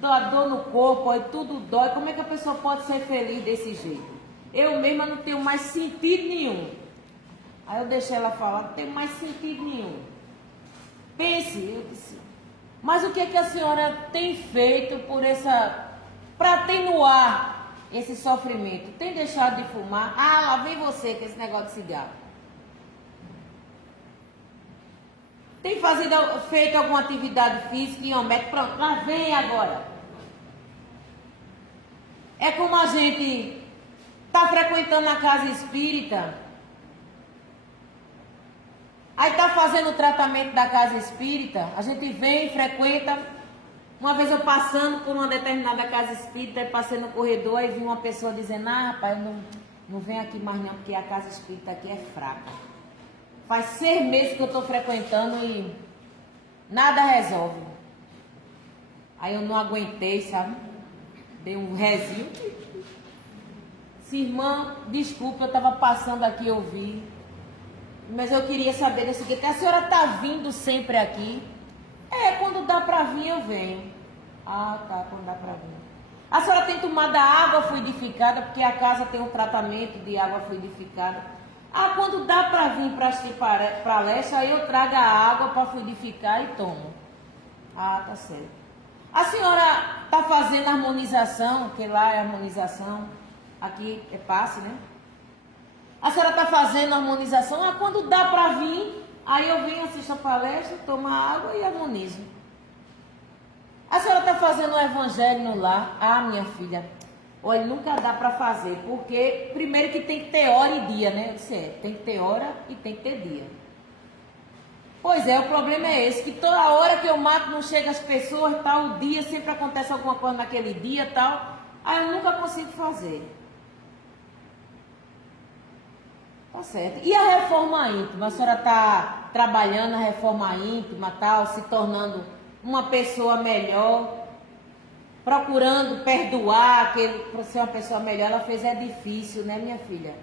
dor no corpo, aí tudo dói. Como é que a pessoa pode ser feliz desse jeito? Eu mesma não tenho mais sentido nenhum. Aí eu deixei ela falar, não tenho mais sentido nenhum. Pense, eu disse, mas o que é que a senhora tem feito para atenuar esse sofrimento? Tem deixado de fumar? Ah, lá vem você com esse negócio de cigarro. Tem feito alguma atividade física e médico? Pronto, lá vem agora. É como a gente está frequentando a casa espírita, aí está fazendo o tratamento da casa espírita, a gente vem, frequenta. Uma vez eu passando por uma determinada casa espírita, eu passei no corredor e vi uma pessoa dizendo, ah, rapaz, não vem aqui mais não, porque a casa espírita aqui é fraca. Faz 6 meses que eu estou frequentando e nada resolve. Aí eu não aguentei, sabe? Dei um rezinho. Irmã, desculpa, eu estava passando aqui e ouvi. Mas eu queria saber o seguinte, a senhora está vindo sempre aqui? É, quando dá para vir eu venho. Ah, tá, quando dá para vir. A senhora tem tomado água fluidificada, porque a casa tem um tratamento de água fluidificada. Ah, quando dá para vir para assistir palestra, aí eu trago a água para fluidificar e tomo. Ah, tá certo. A senhora está fazendo harmonização, que lá é harmonização, aqui é passe, né? A senhora está fazendo harmonização, quando dá para vir, aí eu venho, assisto a palestra, tomo água e harmonizo. A senhora está fazendo o evangelho no lar? Minha filha, olha, nunca dá para fazer, porque primeiro que tem que ter hora e dia, né? Eu disse, tem que ter hora e tem que ter dia. Pois é, o problema é esse, que toda hora que eu mato não chega as pessoas, tal, o dia, sempre acontece alguma coisa naquele dia, tal, aí eu nunca consigo fazer. Tá certo. E a reforma íntima? A senhora está trabalhando a reforma íntima, tal, se tornando uma pessoa melhor, procurando perdoar, para ser uma pessoa melhor. Ela fez, é difícil, né, minha filha?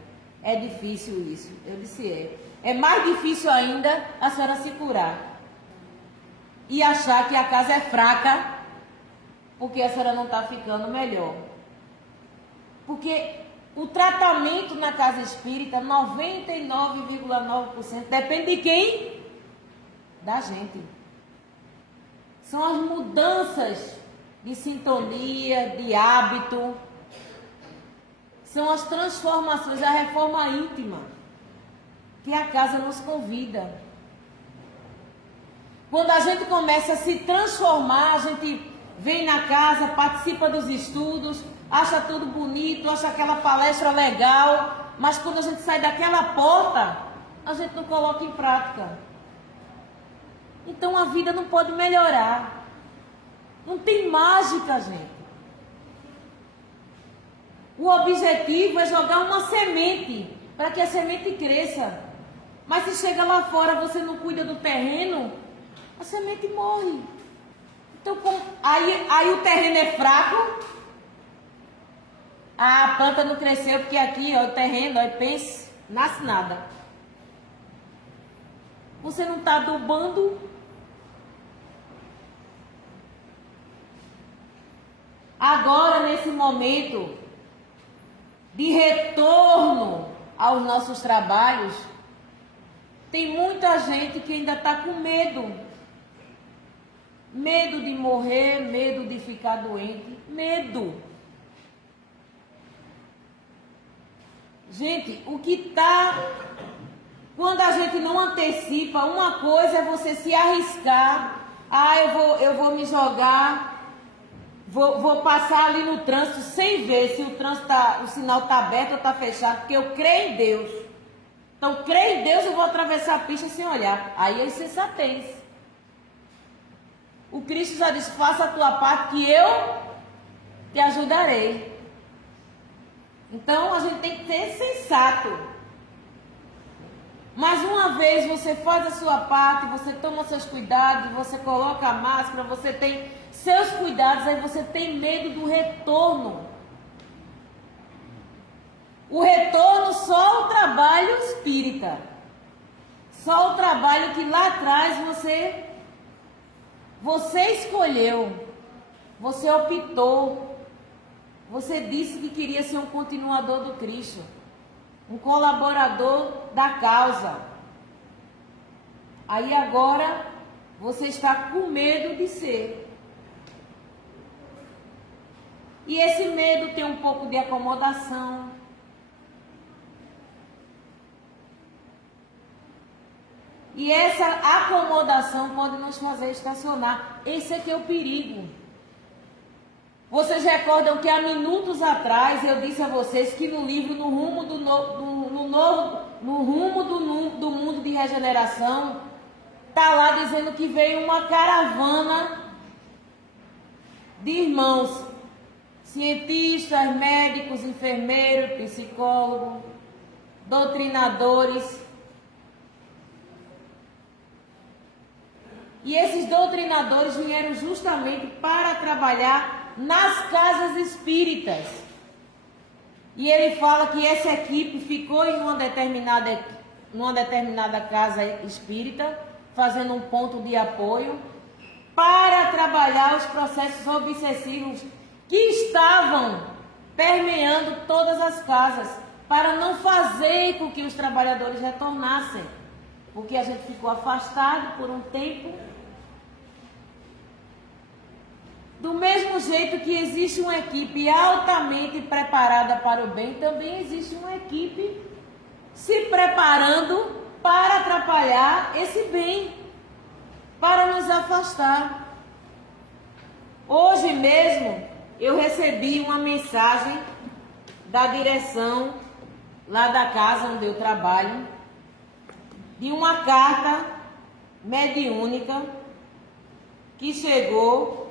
É difícil isso. Eu disse, é mais difícil ainda a senhora se curar e achar que a casa é fraca porque a senhora não está ficando melhor. Porque o tratamento na casa espírita, 99,9% depende de quem? Da gente. São as mudanças de sintonia, de hábito, são as transformações, a reforma íntima que a casa nos convida. Quando a gente começa a se transformar, a gente vem na casa, participa dos estudos, acha tudo bonito, acha aquela palestra legal, mas quando a gente sai daquela porta, a gente não coloca em prática. Então a vida não pode melhorar. Não tem mágica, gente. O objetivo é jogar uma semente, para que a semente cresça. Mas se chega lá fora, você não cuida do terreno, a semente morre. Então, aí o terreno é fraco, a planta não cresceu, porque aqui, ó, o terreno, ó, pense, nasce nada. Você não está adubando. Agora, nesse momento de retorno aos nossos trabalhos, tem muita gente que ainda está com medo. Medo de morrer, medo de ficar doente, medo. Gente, o que está... Quando a gente não antecipa, uma coisa é você se arriscar. Eu vou me jogar, vou passar ali no trânsito sem ver se o sinal está aberto ou está fechado, porque eu creio em Deus. Então, creio em Deus, eu vou atravessar a pista sem olhar. Aí é insensatez. O Cristo já disse, faça a tua parte que eu te ajudarei. Então, a gente tem que ser sensato. Mas uma vez você faz a sua parte, você toma seus cuidados, você coloca a máscara, você tem seus cuidados, aí você tem medo do retorno. O retorno só o trabalho espírita. Só o trabalho que lá atrás você escolheu, você optou, você disse que queria ser um continuador do Cristo, um colaborador da causa. Aí agora você está com medo de ser. E esse medo tem um pouco de acomodação. E essa acomodação pode nos fazer estacionar. Esse é que é o perigo. Vocês recordam que há minutos atrás eu disse a vocês que no livro No Rumo do Mundo de Regeneração, está lá dizendo que veio uma caravana de irmãos, cientistas, médicos, enfermeiros, psicólogos, doutrinadores. E esses doutrinadores vieram justamente para trabalhar nas casas espíritas. E ele fala que essa equipe ficou em uma determinada casa espírita, fazendo um ponto de apoio, para trabalhar os processos obsessivos que estavam permeando todas as casas, para não fazer com que os trabalhadores retornassem, porque a gente ficou afastado por um tempo. Do mesmo jeito que existe uma equipe altamente preparada para o bem, também existe uma equipe se preparando para atrapalhar esse bem, para nos afastar. Hoje mesmo eu recebi uma mensagem da direção lá da casa onde eu trabalho, de uma carta mediúnica que chegou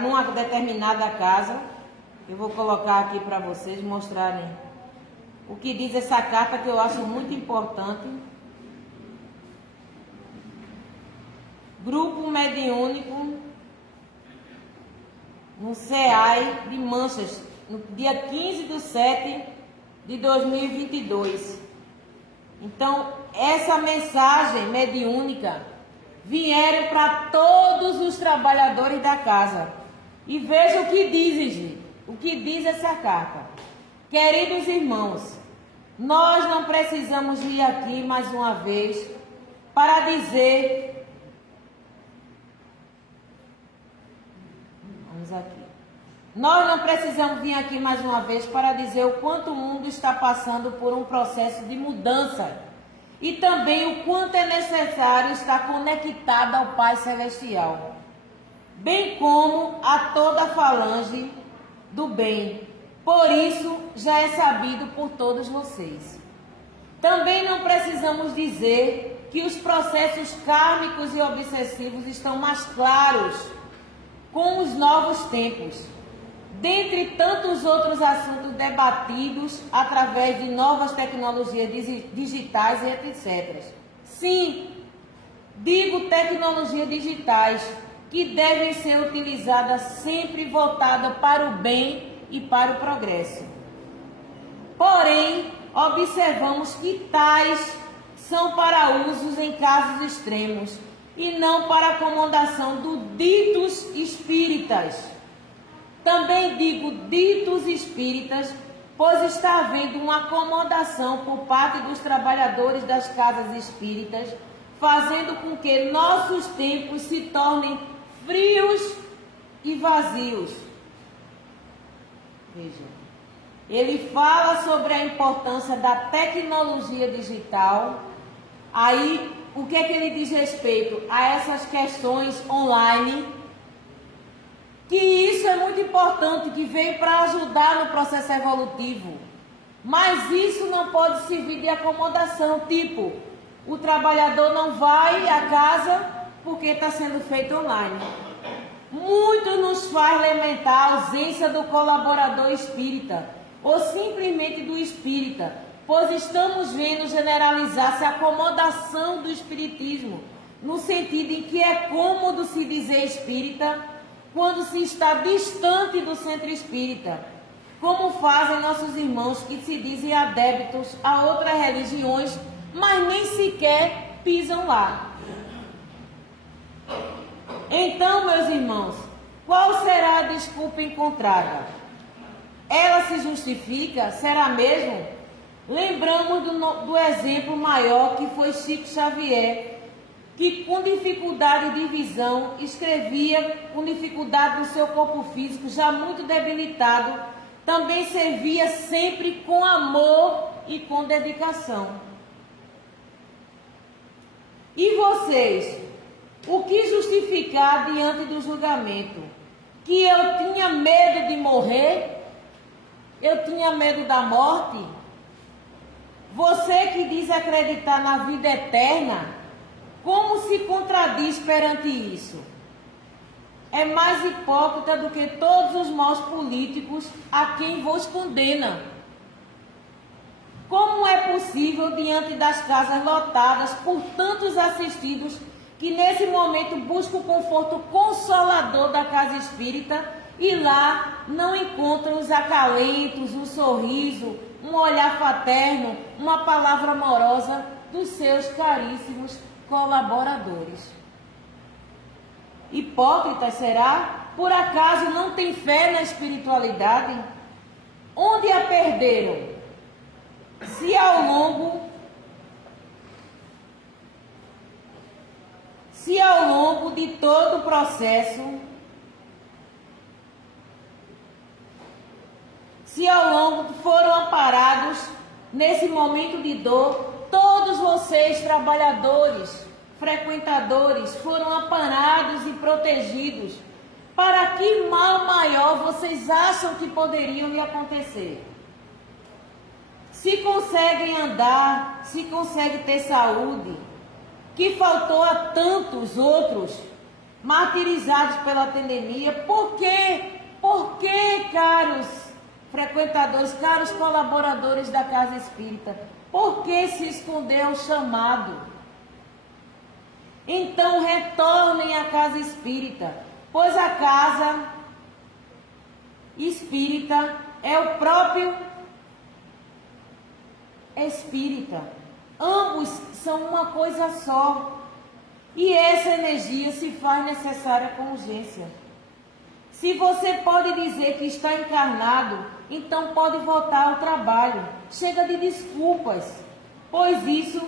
numa determinada casa. Eu vou colocar aqui para vocês mostrarem o que diz essa carta, que eu acho muito importante. Grupo mediúnico no CEAI de Manchas, no dia 15/7/2022. Então, essa mensagem mediúnica vieram para todos os trabalhadores da casa. E veja o que diz, gente, o que diz essa carta. Queridos irmãos, nós não precisamos vir aqui mais uma vez para dizer... Vamos aqui. Nós não precisamos vir aqui mais uma vez para dizer o quanto o mundo está passando por um processo de mudança e também o quanto é necessário estar conectado ao Pai Celestial, bem como a toda a falange do bem. Por isso, já é sabido por todos vocês. Também não precisamos dizer que os processos kármicos e obsessivos estão mais claros com os novos tempos, dentre tantos outros assuntos debatidos através de novas tecnologias digitais e etc. Sim, digo tecnologias digitais que devem ser utilizadas sempre voltadas para o bem e para o progresso. Porém, observamos que tais são para usos em casos extremos e não para acomodação dos ditos espíritas. Também digo ditos espíritas, pois está havendo uma acomodação por parte dos trabalhadores das casas espíritas, fazendo com que nossos tempos se tornem frios e vazios. Veja, ele fala sobre a importância da tecnologia digital. Aí, o que é que ele diz respeito a essas questões online? Que isso é muito importante, que veio para ajudar no processo evolutivo. Mas isso não pode servir de acomodação, tipo, o trabalhador não vai à casa porque está sendo feito online. Muito nos faz lamentar a ausência do colaborador espírita, ou simplesmente do espírita, pois estamos vendo generalizar-se a acomodação do espiritismo, no sentido em que é cômodo se dizer espírita quando se está distante do centro espírita, como fazem nossos irmãos que se dizem adeptos a outras religiões, mas nem sequer pisam lá. Então, meus irmãos, qual será a desculpa encontrada? Ela se justifica? Será mesmo? Lembramos do exemplo maior que foi Chico Xavier, que com dificuldade de visão, escrevia com dificuldade do seu corpo físico, já muito debilitado, também servia sempre com amor e com dedicação. E vocês, o que justificar diante do julgamento? Que eu tinha medo de morrer? Eu tinha medo da morte? Você que diz acreditar na vida eterna, como se contradiz perante isso? É mais hipócrita do que todos os maus políticos a quem vos condena. Como é possível, diante das casas lotadas por tantos assistidos que nesse momento buscam o conforto consolador da casa espírita e lá não encontram os acalentos, um sorriso, um olhar fraterno, uma palavra amorosa dos seus caríssimos colaboradores? Hipócritas, será? Por acaso não tem fé na espiritualidade? Onde a perderam? Se ao longo de todo o processo se ao longo foram amparados nesse momento de dor, todos vocês, trabalhadores, frequentadores, foram amparados e protegidos. Para que mal maior vocês acham que poderiam lhe acontecer? Se conseguem andar, se conseguem ter saúde, que faltou a tantos outros martirizados pela pandemia, por quê? Por que, caros frequentadores, caros colaboradores da Casa Espírita, por que se escondeu o chamado? Então retornem à Casa Espírita, pois a Casa Espírita é o próprio Espírita. Ambos são uma coisa só. E essa energia se faz necessária com urgência. Se você pode dizer que está encarnado, então pode voltar ao trabalho. Chega de desculpas, pois isso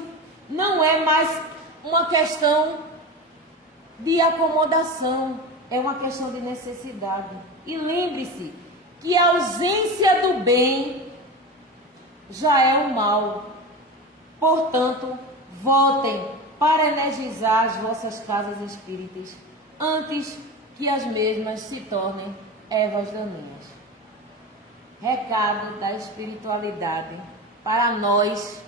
não é mais uma questão de acomodação, é uma questão de necessidade. E lembre-se que a ausência do bem já é o mal. Portanto, voltem para energizar as vossas casas espíritas antes que as mesmas se tornem ervas daninhas. Recado da espiritualidade para nós,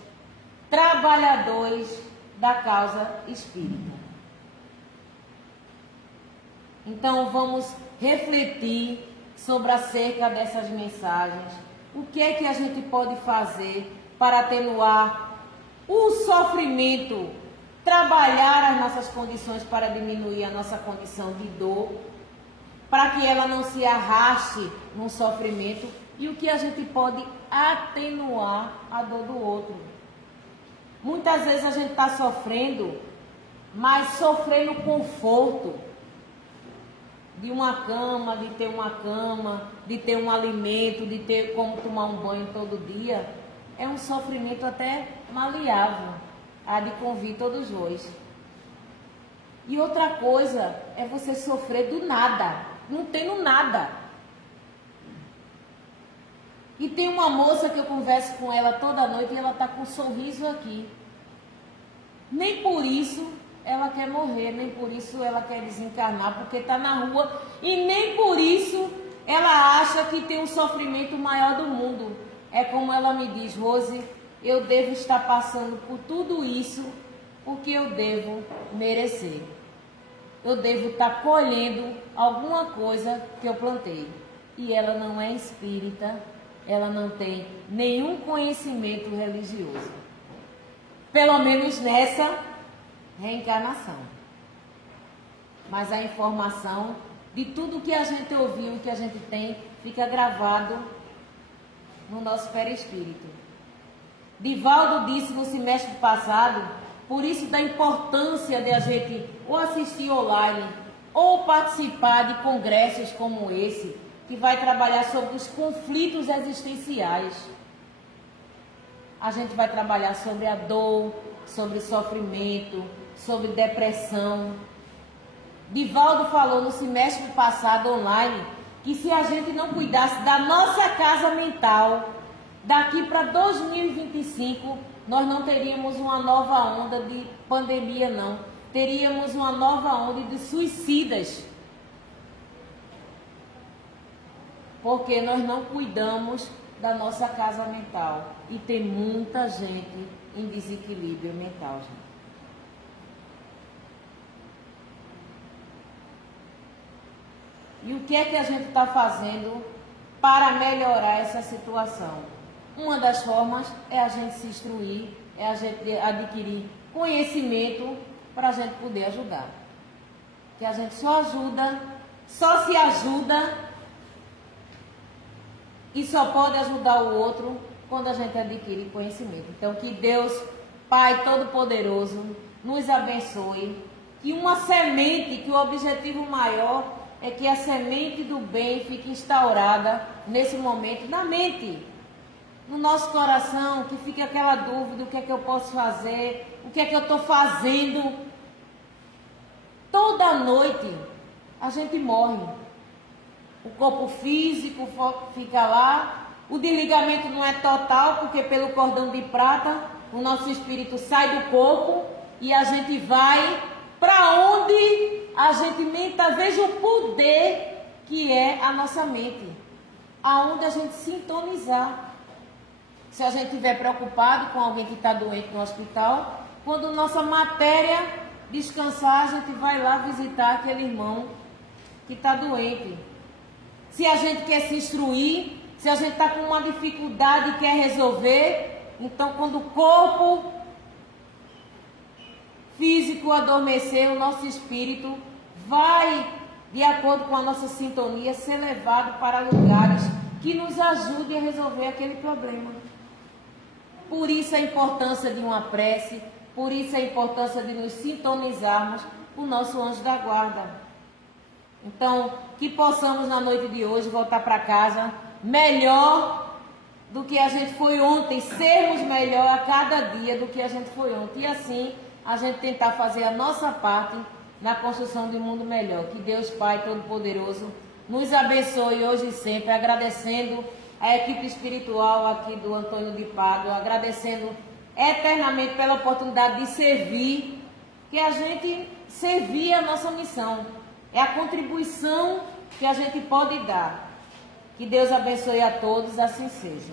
trabalhadores da causa espírita. Então vamos refletir sobre acerca dessas mensagens. O que é que a gente pode fazer para atenuar o sofrimento, trabalhar as nossas condições para diminuir a nossa condição de dor, para que ela não se arraste num sofrimento, e o que a gente pode atenuar a dor do outro. Muitas vezes a gente está sofrendo, mas sofrendo conforto de uma cama, de ter um alimento, de ter como tomar um banho todo dia, é um sofrimento até maleável, há de convir todos dois. E outra coisa é você sofrer do nada, não tendo nada. E tem uma moça que eu converso com ela toda noite e ela está com um sorriso aqui. Nem por isso ela quer morrer, nem por isso ela quer desencarnar, porque está na rua, e nem por isso ela acha que tem um sofrimento maior do mundo. É como ela me diz: Rose, eu devo estar passando por tudo isso porque eu devo merecer. Eu devo estar colhendo alguma coisa que eu plantei. E ela não é espírita, ela não tem nenhum conhecimento religioso. Pelo menos nessa reencarnação. Mas a informação de tudo que a gente ouviu, que a gente tem, fica gravado no nosso perispírito. Divaldo disse no semestre passado, por isso da importância de a gente ou assistir online ou participar de congressos como esse, que vai trabalhar sobre os conflitos existenciais. A gente vai trabalhar sobre a dor, sobre sofrimento, sobre depressão. Divaldo falou no semestre passado online que se a gente não cuidasse da nossa casa mental, daqui para 2025, nós não teríamos uma nova onda de pandemia, não. Teríamos uma nova onda de suicidas. Porque nós não cuidamos da nossa casa mental. E tem muita gente em desequilíbrio mental, gente. E o que é que a gente está fazendo para melhorar essa situação? Uma das formas é a gente se instruir, é a gente adquirir conhecimento para a gente poder ajudar. Que a gente só se ajuda e só pode ajudar o outro quando a gente adquire conhecimento. Então, que Deus, Pai Todo-Poderoso, nos abençoe. Que uma semente, que o objetivo maior é que a semente do bem fique instaurada nesse momento na mente, no nosso coração, que fique aquela dúvida: o que é que eu posso fazer, o que é que eu estou fazendo. Toda noite a gente morre, o corpo físico fica lá, O desligamento não é total, porque pelo cordão de prata o nosso espírito sai do corpo e a gente vai para onde a gente menta. Veja o poder que é a nossa mente, aonde a gente sintonizar. Se a gente estiver preocupado com alguém que está doente no hospital, quando nossa matéria descansar, a gente vai lá visitar aquele irmão que está doente. Se a gente quer se instruir, se a gente está com uma dificuldade e quer resolver, então quando o corpo físico adormecer, o nosso espírito vai, de acordo com a nossa sintonia, ser levado para lugares que nos ajudem a resolver aquele problema. Por isso a importância de uma prece, por isso a importância de nos sintonizarmos com o nosso anjo da guarda. Então, que possamos na noite de hoje voltar para casa melhor do que a gente foi ontem, sermos melhor a cada dia do que a gente foi ontem. E assim, a gente tentar fazer a nossa parte na construção de um mundo melhor. Que Deus Pai Todo-Poderoso nos abençoe hoje e sempre, agradecendo a equipe espiritual aqui do Antônio de Pádua, agradecendo eternamente pela oportunidade de servir, que a gente servir a nossa missão, é a contribuição que a gente pode dar. Que Deus abençoe a todos, assim seja.